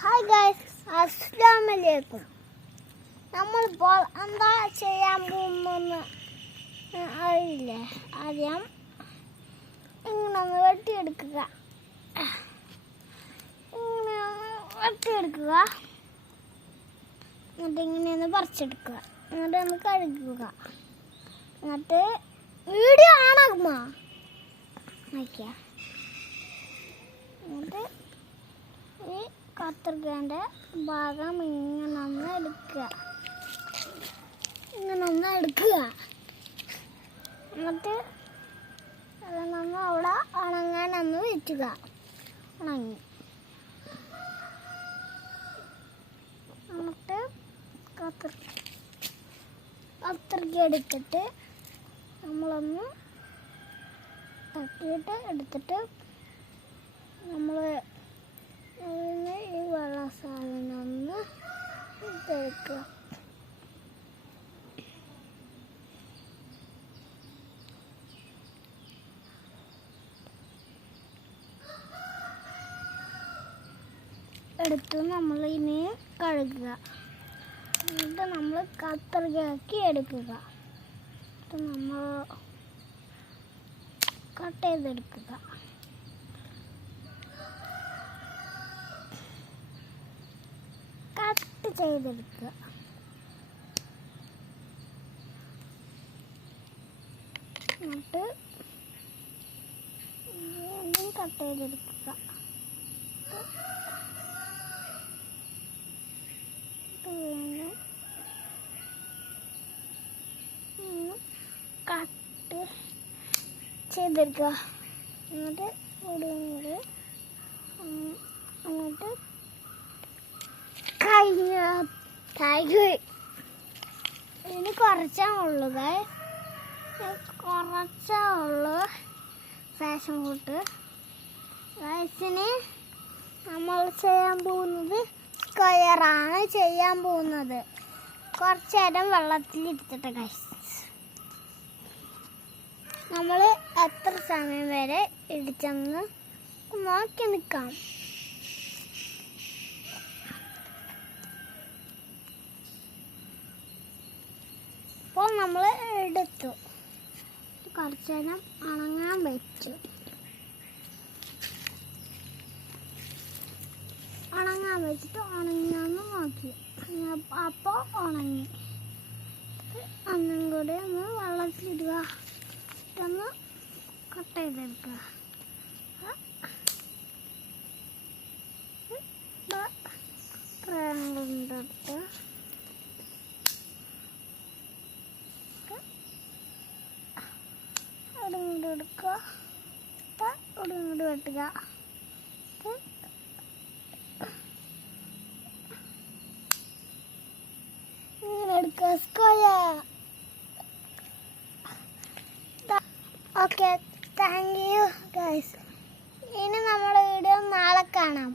Hi guys, അസ്സലാമു അലൈക്കും. നമ്മളിപ്പോൾ എന്താ ചെയ്യാൻ പോകുന്നതെന്ന് അറിയില്ലേ? ആദ്യം ഇങ്ങനെ ഒന്ന് വെട്ടിയെടുക്കുക. എന്നിട്ട് ഇങ്ങനെ ഒന്ന് പറിച്ചെടുക്കുക. എന്നിട്ട് ഒന്ന് കഴുകുക. എന്നിട്ട് വീഡിയോ ആണാകുമോ നോക്കിയാ. എന്നിട്ട് ഈ കത്രികേൻ്റെ ഭാഗം ഇങ്ങനെ ഒന്ന് എടുക്കുക. എന്നിട്ട് അതൊന്ന് അവിടെ ഉണങ്ങാനൊന്ന് വെറ്റുക. ഉണങ്ങി എന്നിട്ട് കത്രിക എടുത്തിട്ട് നമ്മളൊന്ന് തട്ടിയിട്ട് എടുത്തിട്ട് നമ്മൾ ഈ വെള്ള സാധനം ഒന്ന് ഇതെടുക്കുക. എടുത്ത് നമ്മൾ ഇനി കഴുകുക. എന്നിട്ട് നമ്മൾ കത്രികയാക്കി എടുക്കുക. എന്നിട്ട് നമ്മൾ കട്ട് ചെയ്തെടുക്കുക. കട്ട് ചെയ്തെടുക്കുക. എന്നിട്ട് വീണ്ടും കട്ട് ചെയ്തെടുക്കുക. വീണ്ടും കട്ട് ചെയ്തെടുക്കുക. എന്നിട്ട് എന്നിട്ട് ഇനി കുറച്ചേ ഉള്ളൂ ഫാഷൻ ഫുഡ്. ഗൈസിന് നമ്മൾ ചെയ്യാൻ പോകുന്നത് സ്ക്വയറാണ് ചെയ്യാൻ പോകുന്നത്. കുറച്ച് നേരം വെള്ളത്തിലിരുത്തിട്ട് ഗൈസ് നമ്മൾ എത്ര സമയം വരെ ഇടിച്ചെന്ന് നോക്കി നിൽക്കാം. അപ്പോൾ നമ്മൾ എടുത്തു കുറച്ച് നേരം ഉണങ്ങാൻ വെച്ചു. ഉണങ്ങാൻ വെച്ചിട്ട് ഉണങ്ങിയാന്ന് നോക്കി. അപ്പോൾ ഉണങ്ങി. ഒന്നും കൂടി ഒന്ന് വെള്ളത്തിലിടുക. ഒന്ന് കട്ട് ചെയ്തെടുക്കുക. ട്രയാങ്കിളിൻ്റെ എടുക്കുക. ഒടുങ്ങോട്ട് വെട്ടുക. ഇങ്ങനെ എടുക്കുക. Square. Okay, thank you guys. ഇനി നമ്മുടെ വീഡിയോ നാളെ കാണാം.